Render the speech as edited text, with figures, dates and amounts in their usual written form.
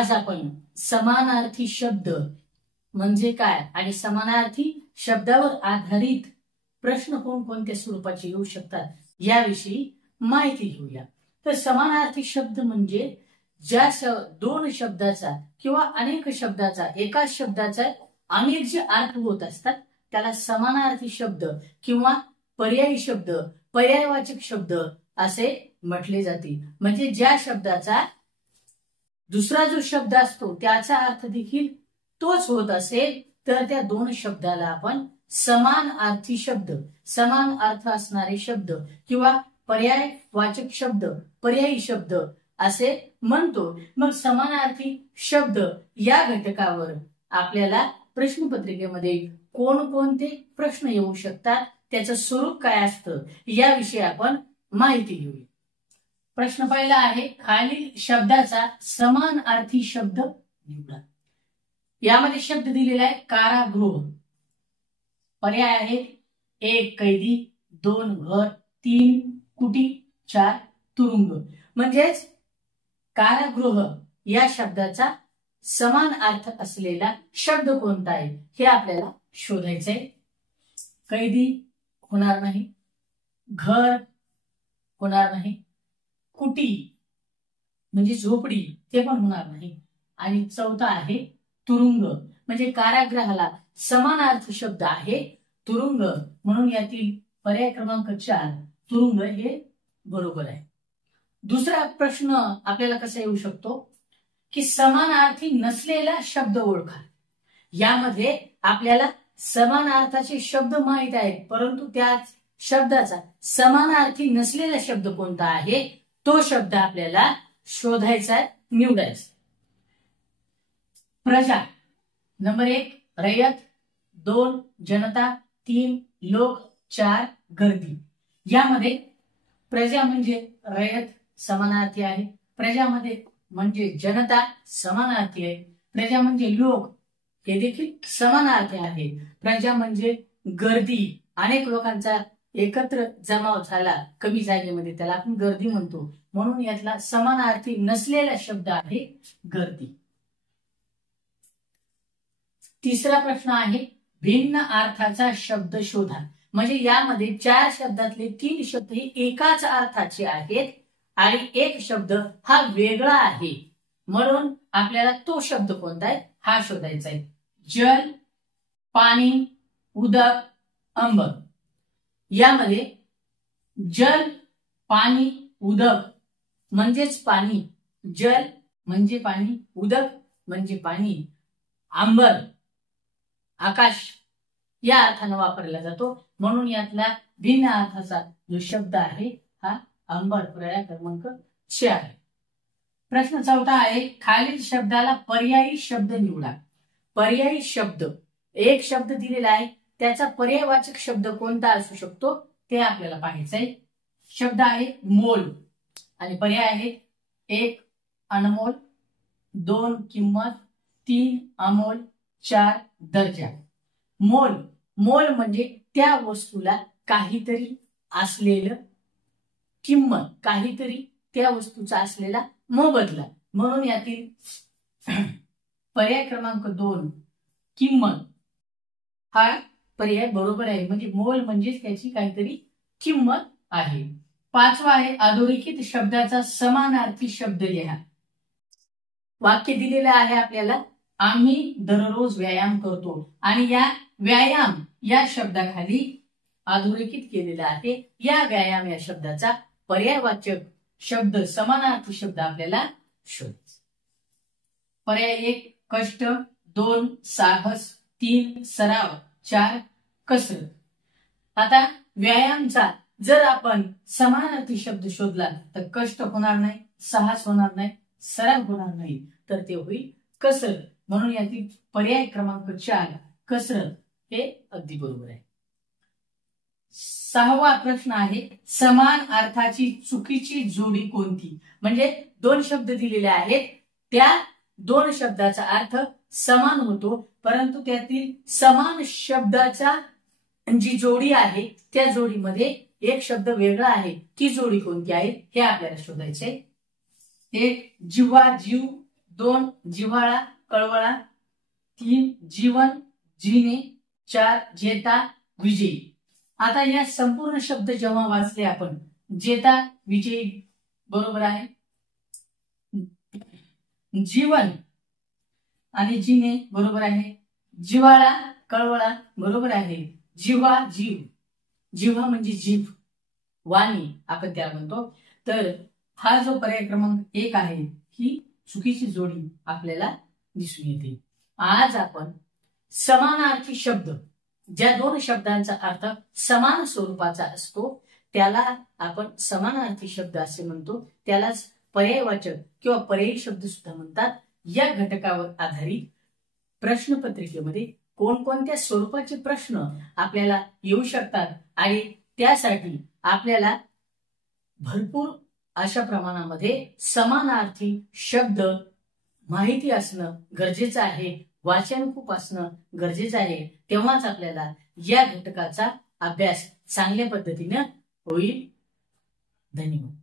आज आपण समानार्थी शब्द म्हणजे काय आणि समानार्थी शब्दावर आधारित प्रश्न कोणत्या स्वरूपाचे येऊ शकतात याविषयी माहिती घेऊया। तर समानार्थी शब्द म्हणजे ज्या दोन शब्दाचा किंवा अनेक शब्दाचा एकाच शब्दाचा अनेक जे अर्थ होत असतात त्याला समानार्थी शब्द किंवा पर्यायी शब्द पर्यायवाचक शब्द असे म्हटले जाते। म्हणजे ज्या शब्दाचा दुसरा जो शब्द असतो त्याचा अर्थ देखील तोच होत असेल तर त्या दोन शब्दाला आपण समानार्थी शब्द समान अर्थ असणारे शब्द किंवा पर्यायवाचक शब्द पर्यायी शब्द असे म्हणतो। मग समानार्थी शब्द या घटकावर आपल्याला प्रश्नपत्रिकेमध्ये कोणकोणते प्रश्न येऊ शकतात त्याचं स्वरूप काय असतं याविषयी आपण माहिती घेऊया। प्रश्न पहिला आहे खालील शब्दाचा समानार्थी शब्द निवडा। यामध्ये शब्द दिलेला आहे कारागृह, पर्याय आहेत 1 कैदी, 2 घर, 3 कुटी, 4 तुरुंग। म्हणजेच कारागृह या शब्दाचा समान अर्थ असलेला शब्द कोणता आहे हे आपल्याला शोधायचे आहे। कैदी होणार नाही, घर होणार नाही, कुटी म्हणजे झोपडी ते पण होणार नाही आणि चौथा आहे तुरुंग। म्हणजे कारागृहाला समानार्थी शब्द आहे तुरुंग म्हणून यातील पर्याय क्रमांक 4 तुरुंग हे बरोबर आहे। दुसरा प्रश्न आपल्याला कसा येऊ शकतो की समानार्थी नसलेला शब्द ओळखा। यामध्ये आपल्याला समानार्थाचे शब्द माहित आहेत परंतु त्या शब्दाचा समानार्थी नसलेला शब्द कोणता आहे तो शब्द आपल्याला शोधायचा निवडायचा। प्रजा नंबर 1 रयत, 2 जनता, 3 लोक, 4 गर्दी। यामध्ये प्रजा म्हणजे रयत समानार्थी आहे, प्रजामध्ये म्हणजे जनता समानार्थी आहे, प्रजा म्हणजे लोक हे देखील समानार्थी आहे, प्रजा म्हणजे गर्दी अनेक लोकांचा एकत्र जमाव झाला कमी जागेमध्ये त्याला आपण गर्दी म्हणतो म्हणून यातला समानार्थी नसलेला शब्द आहे गर्दी। तिसरा प्रश्न आहे भिन्न अर्थाचा शब्द शोधा। म्हणजे यामध्ये 4 शब्दातले 3 शब्द हे एकाच अर्थाचे आहेत आणि एक शब्द हा वेगळा आहे म्हणून आपल्याला तो शब्द कोणता आहे हा शोधायचा आहे। जल, पाणी, उदक, अंबर। यामध्ये जल, पाणी, उदक म्हणजेच पाणी, जल म्हणजे पाणी, उदक म्हणजे पाणी, अंबर आकाश या अर्थाने वापरला जातो म्हणून यातला भिन्न अर्थाचा जो शब्द आहे हा अंबर पर्याय क्रमांक 4 आहे। प्रश्न चौथा आहे खालील शब्दाला पर्यायी शब्द निवडा। पर्यायी शब्द एक शब्द दिलेला आहे त्याचा पर्यायवाचक शब्द कोणता असू शकतो ते आपल्याला पाहायचं आहे। शब्द आहे मोल आणि पर्याय आहे 1 अनमोल, 2 किंमत, 3 अमोल, 4 दर्जा। मोल मोल म्हणजे त्या वस्तूला काहीतरी असलेलं किंमत काहीतरी त्या वस्तूचा असलेला मोबदला म्हणून यातील पर्याय क्रमांक 2 किंमत हा पर्याय बरोबर आहे। म्हणजे मोल म्हणजे त्याची काहीतरी किंमत आहे। पाचवा आहे अधोरेखित शब्दाचा समानार्थी शब्द लिहा। वाक्य दिलेलं आहे आपल्याला आम्ही दररोज व्यायाम करतो आणि या व्यायाम या शब्दाखाली अधोरेखित केलेला आहे। या व्यायाम या शब्दाचा पर्यायवाचक शब्द समानार्थी शब्द आपल्याला शोधायचा। पर्याय 1 कष्ट, 2 साहस, 3 सराव, 4 कसरत। आता व्यायामचा जर आपण समानार्थी शब्द शोधला तर कष्ट होणार नाही, साहस होणार नाही, सराव होणार नाही तर ते होईल कसरत म्हणून यातील पर्याय क्रमांक 4 कसरत हे अगदी बरोबर आहे। 6वा प्रश्न आहे समान अर्थाची चुकीची जोडी कोणती। म्हणजे 2 शब्द दिलेले आहेत त्या 2 शब्दाचा अर्थ समान होतो परंतु त्यातील समान शब्दाचा जी जोडी आहे त्या जोडीमध्ये एक शब्द वेगळा आहे ती जोडी कोणती आहे हे आपल्याला शोधायचे। 1 जिव्हा जीव, 2 जिव्हाळा कळवळा, 3 जीवन जीने, 4 जेता विजयी. आता या संपूर्ण शब्द जेव्हा वाचले आपण, जेता विजयी बरोबर आहे, जीवन आणि जीने बरोबर आहे, जिव्हाळा कळवळा बरोबर आहे, जिव्हा जीव, जिव्हा म्हणजे जीभ, वाणी आपण त्याला म्हणतो. तर हा जो पर्याय क्रमांक 1 आहे ही चुकीची जोडी आपल्याला दिसून येते. आज आपण समानार्थी शब्द, ज्या 2 शब्दांचा अर्थ समान स्वरूपाचा असतो त्याला आपण समानार्थी शब्द असे म्हणतो, त्यालाच पर्यायवाचक किंवा पर्यायी शब्द सुद्धा म्हणतात. या घटकावर आधारित प्रश्नपत्रिकेमध्ये कोणकोणत्या स्वरूपाचे प्रश्न आपल्याला येऊ शकतात आणि त्यासाठी आपल्याला भरपूर अशा प्रमाणामध्ये समानार्थी शब्द माहिती असणं गरजेचं आहे, वाचन खूप असणं गरजेचं आहे. तेव्हाच आपल्याला या घटकाचा अभ्यास चांगल्या पद्धतीने होईल. धन्यवाद.